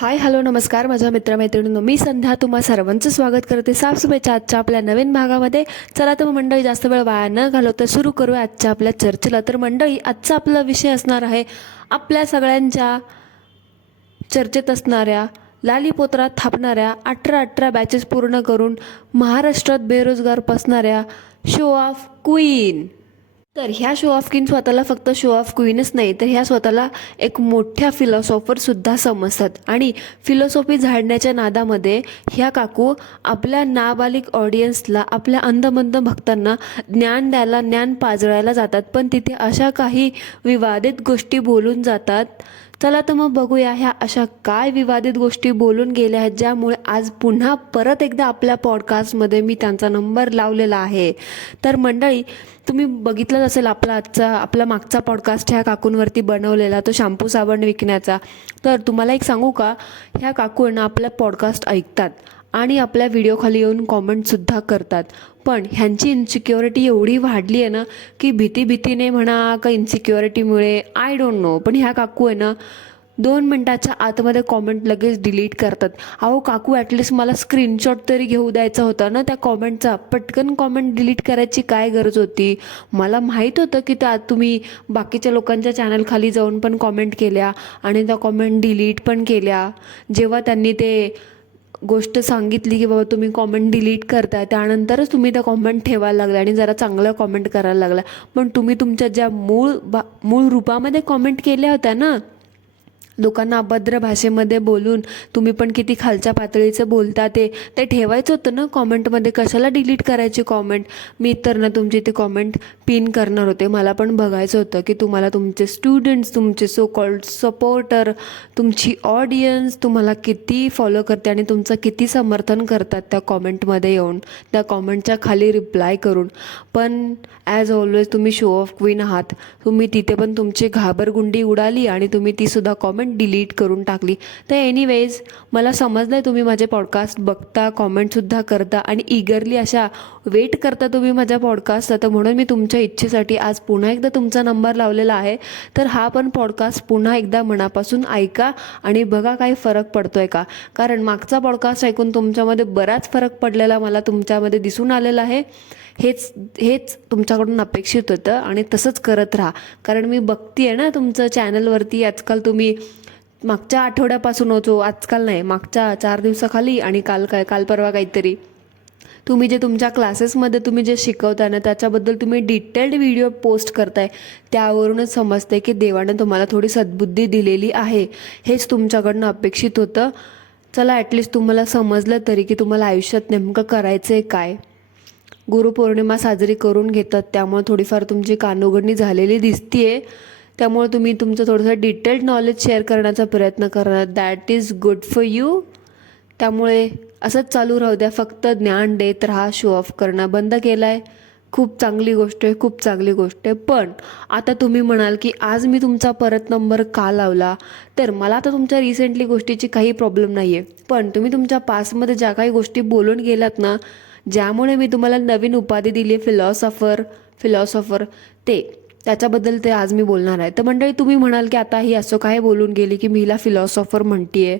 Hi hello नमस्कार माझ्या मित्रमैत्रिणींनो, मी संध्या तुम्हा सर्वांचं स्वागत करते साफसफाईच्या आजच्या आपल्या नवीन भागामध्ये. चला तर मंडळी, जास्त वेळ वाया न घालवता सुरू करूया आजच्या आपल्या चर्चेला. तर मंडळी, आजचा आपला विषय असणार आहे आपल्या सगळ्यांच्या चर्चेत असणाऱ्या, लालीपोत्रात थापणाऱ्या 18 बॅचेस पूर्ण करून महाराष्ट्रात बेरोजगार बसणाऱ्या शो ऑफ क्वीन. तर ह्या शो ऑफ क्वीन स्वतःला फक्त शो ऑफ क्वीनच नाही, तर ह्या स्वतःला एक मोठ्या फिलॉसॉफरसुद्धा समजतात. आणि फिलॉसॉफी झाडण्याच्या नादामध्ये ह्या काकू आपल्या नाबालिक ऑडियन्सला, आपल्या अंधमंद भक्तांना ज्ञान द्यायला, ज्ञान पाजळायला जातात. पण तिथे अशा काही विवादित गोष्टी बोलून जातात. चला तर मग बघूया ह्या अशा काय विवादित गोष्टी बोलून गेल्या आहेत, ज्यामुळे आज पुन्हा परत एकदा आपल्या पॉडकास्टमध्ये मी त्यांचा नंबर लावलेला आहे. तर मंडळी, तुम्ही बघितलंच असेल आपला मागचा पॉडकास्ट ह्या काकूंवरती बनवलेला, तो शॅम्पू साबण विकण्याचा. तर तुम्हाला एक सांगू का, ह्या काकूंना आपल्या पॉडकास्ट ऐकतात आणि आपल्या व्हिडिओ खाली येऊन कॉमेंटसुद्धा करतात. पण ह्यांची इन्सिक्युरिटी एवढी वाढली आहे ना, की भीतीने म्हणा का इन्सिक्युरिटीमुळे, आय डोंट नो, पण ह्या काकू आहे ना 2 मिनिटाच्या आतमध्ये कॉमेंट लगेच डिलीट करतात. अहो काकू, ॲटलिस्ट मला स्क्रीनशॉट तरी घेऊ द्यायचा होता ना त्या कॉमेंटचा. पटकन कॉमेंट डिलीट करायची काय गरज होती? मला माहीत होतं की त्या तुम्ही बाकीच्या लोकांच्या चॅनल खाली जाऊन पण कॉमेंट केल्या आणि त्या कॉमेंट डिलीट पण केल्या. जेव्हा त्यांनी ते गोष्ट सांगितली की बाबा तुम्ही कॉमेंट डिलीट करताय, त्यानंतरच तुम्ही त्या कॉमेंट ठेवायला लागल्या आणि जरा चांगलं कॉमेंट करायला लागला. पण तुम्ही तुमच्या ज्या मूळ रूपामध्ये कॉमेंट केल्या होत्या ना, लोकांना अभद्र भाषेमध्ये बोलून तुम्ही पण किती खालच्या पातळीचं बोलता ते ठेवायचं होतं ना कॉमेंटमध्ये. कशाला डिलीट करायची कॉमेंट? मी तर ना तुमची ती कॉमेंट पिन करणार होते. मला पण बघायचं होतं की तुम्हाला तुमचे स्टुडंट्स, तुमचे सो कॉल्ड सपोर्टर, तुमची ऑडियन्स तुम्हाला किती फॉलो करते आणि तुमचं किती समर्थन करतात त्या कॉमेंटमध्ये येऊन, त्या कॉमेंटच्या खाली रिप्लाय करून. पण ॲज ऑलवेज तुम्ही शो ऑफ क्वीन आहात. तुम्ही तिथे पण तुमची घाबरगुंडी उडाली आणि तुम्ही तीसुद्धा कॉमेंट डिलीट करून टाकली. तर एनिवेज, मला समजलं आहे तुम्ही माझे पॉडकास्ट बघता, कॉमेंटसुद्धा करता आणि इगरली अशा वेट करता तुम्ही माझ्या पॉडकास्टचा. तर म्हणून मी तुमच्या इच्छेसाठी आज पुन्हा एकदा तुमचा नंबर लावलेला आहे. तर हा पण पॉडकास्ट पुन्हा एकदा मनापासून ऐका आणि बघा काही फरक पडतोय का. कारण मागचा पॉडकास्ट ऐकून तुमच्यामध्ये बराच फरक पडलेला मला तुमच्यामध्ये दिसून आलेला आहे. हेच तुमच्याकडून अपेक्षित होतं आणि तसंच करत राहा. कारण मी बघते आहे ना तुमचं चॅनलवरती आजकाल तुम्ही मागच्या आठवड्यापासून होतो, आजकाल नाही, मागच्या 4 दिवसाखाली आणि काल परवा काहीतरी तुम्ही जे तुमच्या क्लासेसमध्ये तुम्ही जे शिकवताय ना, त्याच्याबद्दल तुम्ही डिटेल्ड व्हिडिओ पोस्ट करताय. त्यावरूनच समजते की देवाने तुम्हाला थोडी सद्बुद्धी दिलेली आहे. हेच तुमच्याकडनं अपेक्षित होतं. चला, ॲटलिस्ट तुम्हाला समजलं तरी की तुम्हाला आयुष्यात नेमकं करायचं आहे काय. गुरुपौर्णिमा साजरी करून घेतात, त्यामुळे थोडीफार तुमची कानउघडणी झालेली दिसतीये. त्यामुळे तुम्ही तुमचं थोडंसं डिटेल्ड नॉलेज शेअर करण्याचा प्रयत्न करा. That is good for you. त्यामुळे असंच चालू राहू द्या. फक्त ज्ञान देत राहा. शो ऑफ करणं बंद केलं आहे. खूप चांगली गोष्ट आहे, खूप चांगली गोष्ट आहे. पण आता तुम्ही म्हणाल की आज मी तुमचा परत नंबर का लावला? तर मला आता तुमच्या रिसेंटली गोष्टीची काही प्रॉब्लेम नाही आहे. पण तुम्ही तुमच्या पास्टमध्ये ज्या काही गोष्टी बोलून गेलात ना, ज्यामुळे मी तुम्हाला नवीन उपाधी दिली आहे फिलॉसॉफर, त्याच्याबद्दल ते आज मी बोलणार आहे. तर मंडळी, तुम्ही म्हणाल की आता ही असं काय बोलून गेली की मी हिला फिलॉसॉफर म्हणतीये.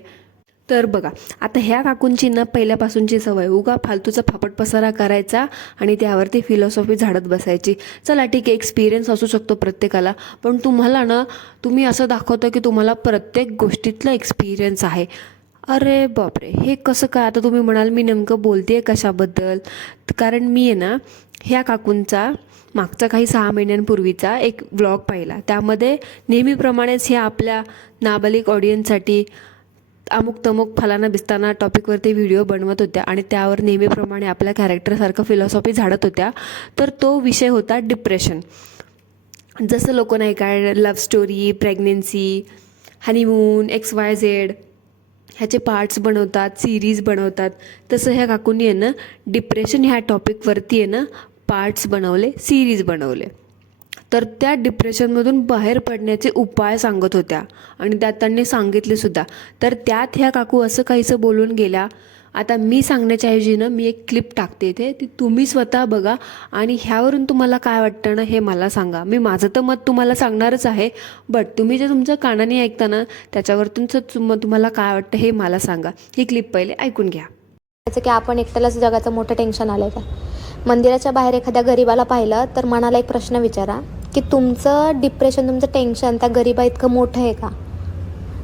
तर बघा, आता ह्या काकूंची ना पहिल्यापासूनची सवय उगा फालतूचा फापट पसारा करायचा आणि त्यावरती फिलॉसॉफी झाडत बसायची. चला ठीक आहे, एक्सपिरियन्स असू शकतो प्रत्येकाला, पण तुम्ही असं दाखवतं की तुम्हाला प्रत्येक गोष्टीतला एक्सपिरियन्स आहे. अरे बापरे, हे कसं काय? आता तुम्ही म्हणाल मी नेमकं बोलते आहे कशाबद्दल? कारण मी आहे ना ह्या काकूंचा मागचा काही 6 महिन्यांपूर्वीचा एक व्लॉग पाहिला. त्यामध्ये नेहमीप्रमाणेच ह्या आपल्या नाबालिक ऑडियन्ससाठी अमुक तमुक फलाना बिस्ताना टॉपिकवरती व्हिडिओ बनवत होत्या आणि त्यावर नेहमीप्रमाणे आपल्या कॅरेक्टरसारखं फिलॉसॉफी झाडत होत्या. तर तो विषय होता डिप्रेशन. जसं लोक नाही काय, love story, pregnancy, honeymoon, XYZ ह्याचे पार्ट्स बनवतात, सिरीज बनवतात, तसं ह्या काकूंनी आहे ना डिप्रेशन ह्या टॉपिकवरती आहे ना पार्ट्स बनवले, सिरीज बनवले. तर त्या डिप्रेशनमधून बाहेर पडण्याचे उपाय सांगत होत्या आणि त्यात त्यांनी सांगितले सुद्धा. तर त्यात ह्या काकू असं काहीसं बोलून गेल्या. आता मी सांगण्याच्या ऐवजी ना मी एक क्लिप टाकते इथे, ती तुम्ही स्वतः बघा आणि ह्यावरून तुम्हाला काय वाटतं ना हे मला सांगा. मी माझं तर मत तुम्हाला सांगणारच आहे, बट तुम्ही जे तुमच्या कानाने ऐकता ना त्याच्यावरतून तुम्हाला काय वाटतं हे मला सांगा. ही क्लिप पहिले ऐकून घ्या. की आपण एकट्यालाच जगाचं मोठं टेन्शन आलं आहे का. मंदिराच्या बाहेर एखाद्या गरीबाला पाहिलं तर मनाला एक प्रश्न विचारा की तुमचं डिप्रेशन, तुमचं टेन्शन त्या गरीबा इतकं मोठं आहे का.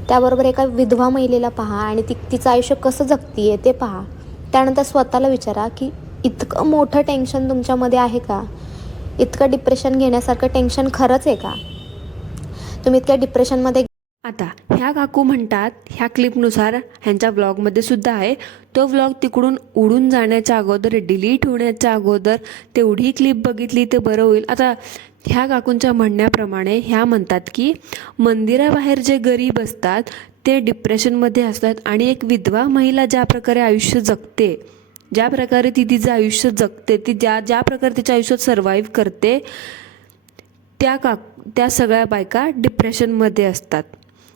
त्याबरोबर एका विधवा महिलेला पहा आणि तिचं आयुष्य कसं जगती आहे ते पहा. त्यानंतर स्वतःला विचारा की इतकं मोठं टेन्शन तुमच्यामध्ये आहे का. इतकं डिप्रेशन घेण्यासारखं टेन्शन खरंच आहे का. तुम्ही इतक्या डिप्रेशनमध्ये. आता ह्या काकू म्हणतात, ह्या क्लिपनुसार ह्यांच्या व्लॉगमध्ये सुद्धा आहे, तो व्लॉग तिकडून उडून जाण्याच्या अगोदर, डिलीट होण्याच्या अगोदर तेवढी क्लिप बघितली तर बरं होईल. आता ह्या काकूंच्या म्हणण्याप्रमाणे ह्या म्हणतात की मंदिराबाहेर जे गरीब असतात ते डिप्रेशनमध्ये असतात आणि एक विधवा महिला ज्या प्रकारे आयुष्य जगते, ज्या प्रकारे ती तिचं आयुष्य जगते, ती ज्या प्रकारे तिच्या आयुष्यात सर्वाईव्ह करते, त्या सगळ्या बायका डिप्रेशनमध्ये असतात.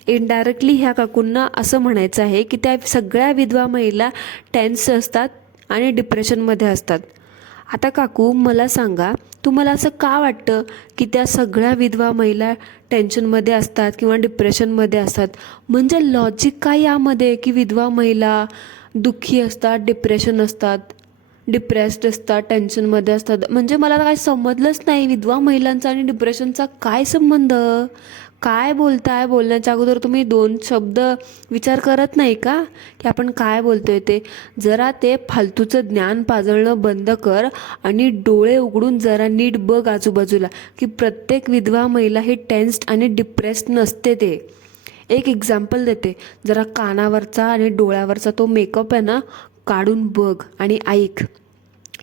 इनडायरेक्टली ह्या काकूंना असं म्हणायचं आहे की त्या सगळ्या विधवा महिला टेन्स असतात आणि डिप्रेशनमध्ये असतात. आता काकू मला सांगा, तुम्हाला असं का वाटतं की त्या सगळ्या विधवा महिला टेन्शनमध्ये असतात किंवा डिप्रेशनमध्ये असतात. म्हणजे लॉजिक काय यामध्ये की विधवा महिला दुःखी असतात, डिप्रेशन असतात, डिप्रेस्ड असतात, टेन्शनमध्ये असतात. म्हणजे मला काही समजलंच नाही, विधवा महिलांचा आणि डिप्रेशनचा काय संबंध. काय बोलताय. बोलण्याच्या अगोदर तुम्ही 2 शब्द विचार करत नाही का की आपण काय बोलतोय ते. जरा ते फालतूचं ज्ञान पाजळणं बंद कर आणि डोळे उघडून जरा नीट बघ आजूबाजूला की प्रत्येक विधवा महिला ही टेन्स्ड आणि डिप्रेस्ड नसते. ते एक एक्झाम्पल देते, जरा कानावरचा आणि डोळ्यावरचा तो मेकअप आहे ना काढून बघ आणि ऐक.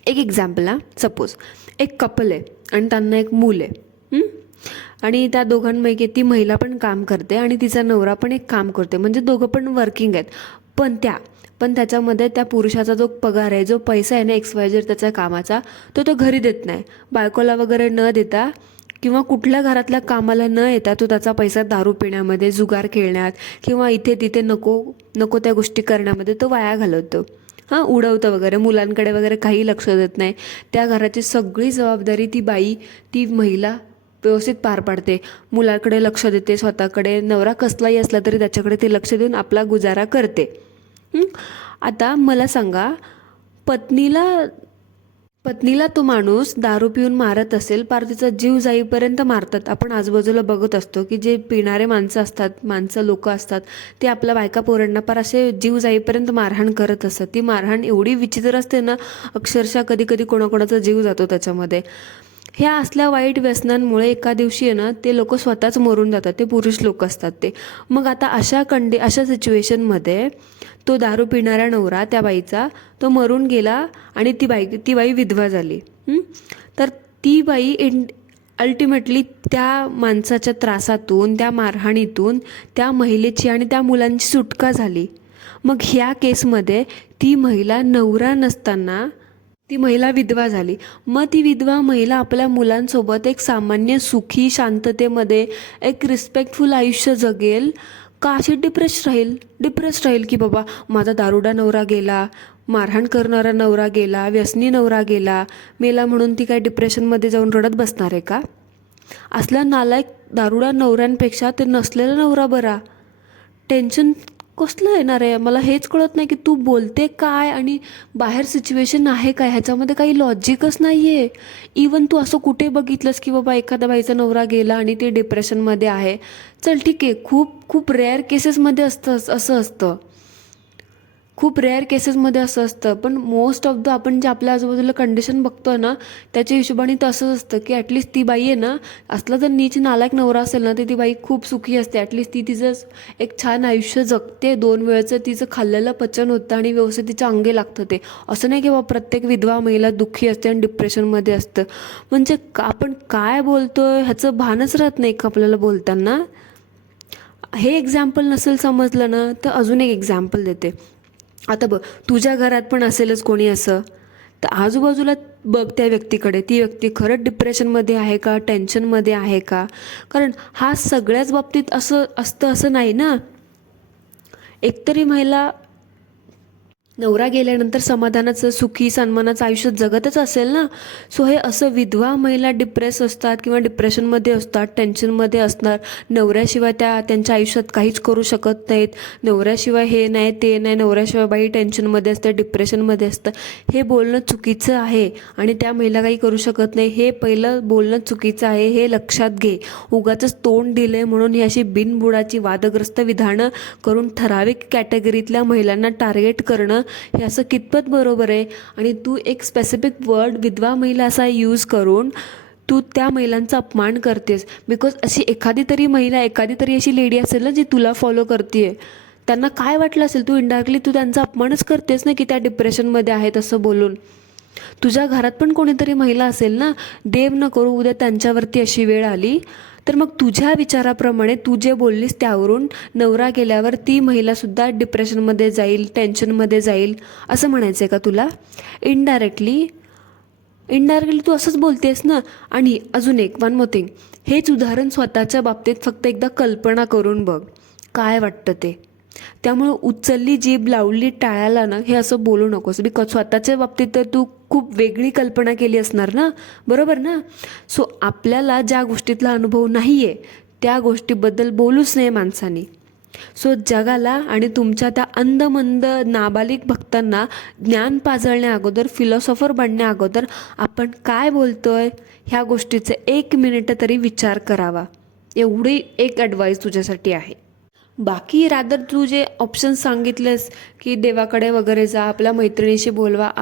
एक एक्झाम्पल, सपोज एक कपल आहे आणि त्यांना एक मूल आहे आणि त्या दोघांपैकी ती महिला पण काम करते आणि तिचा नवरा पण एक काम करते, म्हणजे दोघं पण वर्किंग आहेत. पण त्याच्यामध्ये त्या पुरुषाचा जो पगार आहे, जो पैसा आहे ना XYZ त्याच्या कामाचा, तो घरी देत नाही. बायकोला वगैरे न देता किंवा कुठल्या घरातल्या कामाला न येता तो त्याचा पैसा दारू पिण्यामध्ये, जुगार खेळण्यात किंवा इथे तिथे नको त्या गोष्टी करण्यामध्ये तो वाया घालवतो. उडवतं वगैरे, मुलांकडे वगैरे काही लक्ष देत नाही. त्या घराची सगळी जबाबदारी ती महिला व्यवस्थित पार पाडते. मुलाकडे लक्ष देते, स्वतःकडे. नवरा कसलाही असला तरी त्याच्याकडे ते लक्ष देऊन आपला गुजारा करते. आता मला सांगा, पत्नीला तो माणूस दारू पिऊन मारत असेल, पार तिचा जीव जाईपर्यंत मारतात. आपण आजूबाजूला बघत असतो की जे पिणारे लोक असतात ते आपल्या बायका पोरांना पार असे जीव जाईपर्यंत मारहाण करत असतात. ती मारहाण एवढी विचित्र असते ना, अक्षरशः कधी कधी कोणाकोणाचा जीव जातो त्याच्यामध्ये. ह्या असल्या वाईट व्यसनांमुळे एका दिवशी आहे ना ते लोक स्वतःच मरून जातात. ते पुरुष लोक असतात ते. मग आता अशा सिच्युएशनमध्ये तो दारू पिणारा नवरा त्या बाईचा तो मरून गेला आणि ती बाई विधवा झाली. तर ती बाई अल्टिमेटली त्या माणसाच्या त्रासातून, त्या मारहाणीतून त्या महिलेची आणि त्या मुलांची सुटका झाली. मग ह्या केसमध्ये ती महिला नवरा नसताना ती महिला विधवा झाली. मग ती विधवा महिला आपल्या मुलांसोबत एक सामान्य सुखी शांततेमध्ये एक रिस्पेक्टफुल आयुष्य जगेल का अशी डिप्रेस राहील की बाबा माझा दारुडा नवरा गेला, मारहाण करणारा नवरा गेला, व्यसनी नवरा मेला म्हणून ती काय डिप्रेशनमध्ये जाऊन रडत बसणार आहे का. असल्या नालायक दारुडा नवऱ्यांपेक्षा ते नसलेला नवरा बरा. टेन्शन कसलं येणार आहे. मला हेच कळत नाही की तू बोलते काय आणि बाहेर सिच्युएशन आहे काय, ह्याच्यामध्ये काही लॉजिकच नाही आहे. इवन तू असं कुठे बघितलंस की बाबा एखाद्या बाईचा नवरा गेला आणि ते डिप्रेशनमध्ये आहे. चल ठीक आहे, खूप रेअर केसेसमध्ये असं असतं. खूप रेअर केसेसमध्ये असं असतं, पण मोस्ट ऑफ द आपण जे आपल्या आजूबाजूला कंडिशन बघतो ना त्याच्या हिशोबाने तर असंच असतं की ॲटलिस्ट ती बाई आहे ना, असला जर नीच नालायक नवरा असेल ना तर ती बाई खूप सुखी असते. ॲटलिस्ट ती तिचं एक छान आयुष्य जगते, 2 वेळचं तिचं खाल्लेलं पचन होतं आणि व्यवस्थित तिच्या अंगी लागतं ते. असं नाही की बाबा प्रत्येक विधवा महिला दुःखी असते आणि डिप्रेशनमध्ये असतं. म्हणजे आपण काय बोलतोय ह्याचं भानच राहत नाही का आपल्याला बोलताना. हे एक्झाम्पल नसेल समजलं ना तर अजून एक एक्झाम्पल देते. आता बघ, तुझ्या घरात पण असेलच कोणी असं, तर आजूबाजूला बघ त्या व्यक्तीकडे. ती व्यक्ती खरंच डिप्रेशनमध्ये आहे का, टेन्शनमध्ये आहे का. कारण हा सगळ्याच बाबतीत असं असतं असं नाही ना. एकतरी महिला नवरा गेल्यानंतर समाधानाचं सुखी सन्मानाचं आयुष्य जगतच असेल ना. सो हे असं विधवा महिला डिप्रेस असतात किंवा डिप्रेशनमध्ये असतात, टेन्शनमध्ये असणार, नवऱ्याशिवाय त्यांच्या आयुष्यात काहीच करू शकत नाहीत, नवऱ्याशिवाय हे नाही ते नाही, नवऱ्याशिवाय बाई टेन्शनमध्ये असते, डिप्रेशनमध्ये असतं, हे बोलणं चुकीचं आहे आणि त्या महिला काही करू शकत नाही, हे पहिलं बोलणं चुकीचं आहे, हे लक्षात घे. उगाचंच तोंड दिलंय म्हणून ही अशी बिनबुडाची वादग्रस्त विधानं करून ठराविक कॅटेगरीतल्या महिलांना टार्गेट करणं हे असं कितपत बरोबर आहे. आणि तू एक स्पेसिफिक वर्ड विधवा महिला असा यूज करून तू त्या महिलांचा अपमान करतेस. बिकॉज अशी एखादी तरी महिला, एखादी तरी अशी लेडी असेल ना जी तुला फॉलो करते, त्यांना काय वाटलं असेल, तू इनडायरेक्टली तू त्यांचा अपमानच करतेस ना की त्या डिप्रेशनमध्ये आहेत असं बोलून. तुझ्या घरात पण कोणीतरी महिला असेल ना, देव न करू उद्या त्यांच्यावरती अशी वेळ आली तर मग तुझ्या विचाराप्रमाणे तू जे बोललीस त्यावरून नवरा गेल्यावर ती महिलासुद्धा डिप्रेशनमध्ये जाईल, टेन्शनमध्ये जाईल असं म्हणायचं आहे का तुला? इनडायरेक्टली तू असंच बोलतेस ना. आणि अजून एक वन मोर थिंग, हेच उदाहरण स्वतःच्या बाबतीत फक्त एकदा कल्पना करून बघ काय वाटतं ते. त्यामुळं उचलली जीभ लावली टाळ्याला ना हे असं बोलू नकोस. बिकॉज स्वतःच्या बाबतीत तर तू खूप वेगळी कल्पना केली असणार ना, बरोबर ना. सो आपल्याला ज्या गोष्टीतला अनुभव नाही आहे त्या गोष्टीबद्दल बोलूच नाही माणसाने. सो जगाला आणि तुमच्या त्या अंधमंद नाबालिक भक्तांना ज्ञान पाजळण्या अगोदर, फिलॉसॉफर बनण्या अगोदर आपण काय बोलतोय ह्या गोष्टीचे 1 मिनिट तरी विचार करावा. एवढी एक ॲडवाईस तुझ्यासाठी आहे. बाकी रादर तू जे ऑप्शन्स सांगितलेस की देवाकडे वगैरे जा, आपल्या मैत्रिणीशी बोला,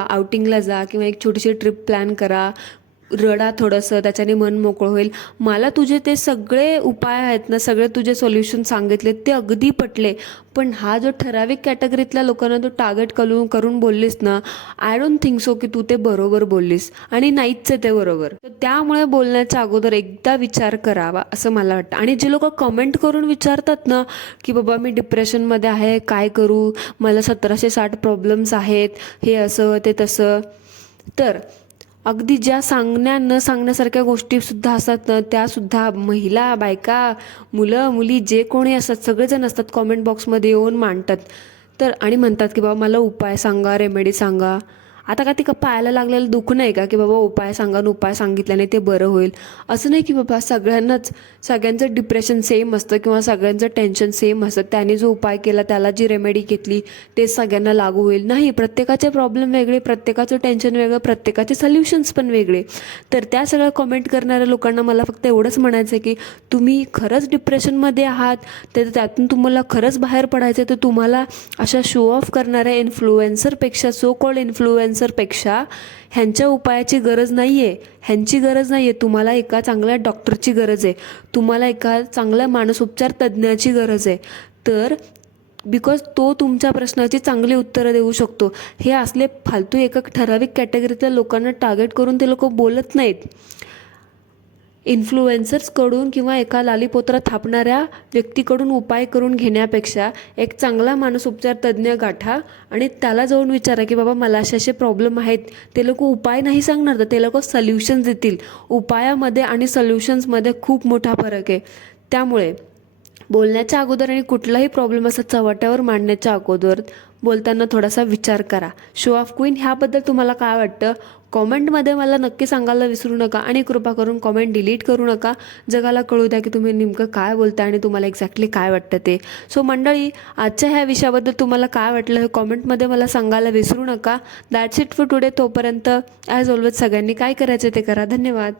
आउटिंगला जा किंवा एक छोटीशी ट्रिप प्लॅन करा, रडा थोडंसं, त्याच्याने मन मोकळं होईल. मला तुझे ते सगळे उपाय आहेत ना, सगळे तुझे सोल्युशन सांगितले ते अगदी पटले. पण हा जो ठराविक कॅटेगरीतल्या लोकांना तू टार्गेट करून बोललीस ना, आय डोंट थिंक सो की तू ते बरोबर बोललीस आणि नाहीच आहे ते बरोबर. तर त्यामुळे बोलण्याच्या अगोदर एकदा विचार करावा असं मला वाटतं. आणि जे लोक कमेंट करून विचारतात ना की बाबा मी डिप्रेशनमध्ये आहे, काय करू, मला 1760 प्रॉब्लेम्स आहेत, हे असं ते तसं, तर अगदी ज्या न सांगण्यासारख्या गोष्टीसुद्धा असतात ना, त्यासुद्धा महिला, बायका, मुलं मुली जे कोणी असतात सगळेजण असतात कॉमेंट बॉक्समध्ये येऊन मांडतात. तर आणि म्हणतात की बाबा मला उपाय सांगा, रेमेडी सांगा. आता का ती पायाला लागलेलं दुःख नाही का की बाबा उपाय सांगा आणि उपाय सांगितल्याने ते बरं होईल. असं नाही की बाबा सगळ्यांचं डिप्रेशन सेम असतं किंवा सगळ्यांचं टेन्शन सेम असतं, त्याने जो उपाय केला त्याला जी रेमेडी घेतली ते सगळ्यांना लागू होईल. नाही, प्रत्येकाचे प्रॉब्लेम वेगळे, प्रत्येकाचं टेन्शन वेगळं, प्रत्येकाचे सोल्युशन्स पण वेगळे. तर त्या सगळ्या कमेंट करणाऱ्या लोकांना मला फक्त एवढंच म्हणायचं आहे की तुम्ही खरंच डिप्रेशनमध्ये आहात, तर त्यातून तुम्हाला खरंच बाहेर पडायचं आहे, तर तुम्हाला अशा शो ऑफ करणाऱ्या इन्फ्लुएन्सरपेक्षा, सो कॉल्ड इन्फ्लुएन्सरपेक्षा ह्यांच्या उपायाची गरज नाही आहे. ह्यांची गरज नाही आहे. तुम्हाला एका चांगल्या डॉक्टरची गरज आहे, तुम्हाला एका चांगल्या मानसोपचार तज्ज्ञाची गरज आहे. तर बिकॉज तो तुमच्या प्रश्नाची चांगली उत्तरं देऊ शकतो. हे असले फालतू एका ठराविक कॅटेगरीतल्या लोकांना टार्गेट करून ते लोक बोलत नाहीत. इन्फ्लुएन्सर्सकडून किंवा एका लालीपोत्रा थापणाऱ्या व्यक्तीकडून उपाय करून घेण्यापेक्षा एक चांगला मानसोपचार तज्ज्ञ गाठा आणि त्याला जाऊन विचारा की बाबा मला असे प्रॉब्लेम आहेत. ते लोक उपाय नाही सांगणार, तर ते लोक सोल्युशन्स देतील. उपायामध्ये आणि सोल्युशन्समध्ये खूप मोठा फरक आहे. त्यामुळे बोलण्याच्या अगोदर आणि कुठलाही प्रॉब्लेम असा चव्हाट्यावर मांडण्याच्या अगोदर बोलताना थोडासा विचार करा. शो ऑफ क्वीन ह्याबद्दल तुम्हाला काय वाटतं कॉमेंटमध्ये मला नक्की सांगायला विसरू नका. आणि कृपा करून कॉमेंट डिलीट करू नका. जगाला कळू द्या की तुम्ही नेमकं काय बोलता आणि तुम्हाला एक्झॅक्टली काय वाटतं ते. सो मंडळी, आजच्या ह्या विषयाबद्दल तुम्हाला काय वाटलं हे कॉमेंटमध्ये मला सांगायला विसरू नका. That's it for today. तोपर्यंत ॲज ऑलवेज सगळ्यांनी काय करायचं ते करा. धन्यवाद.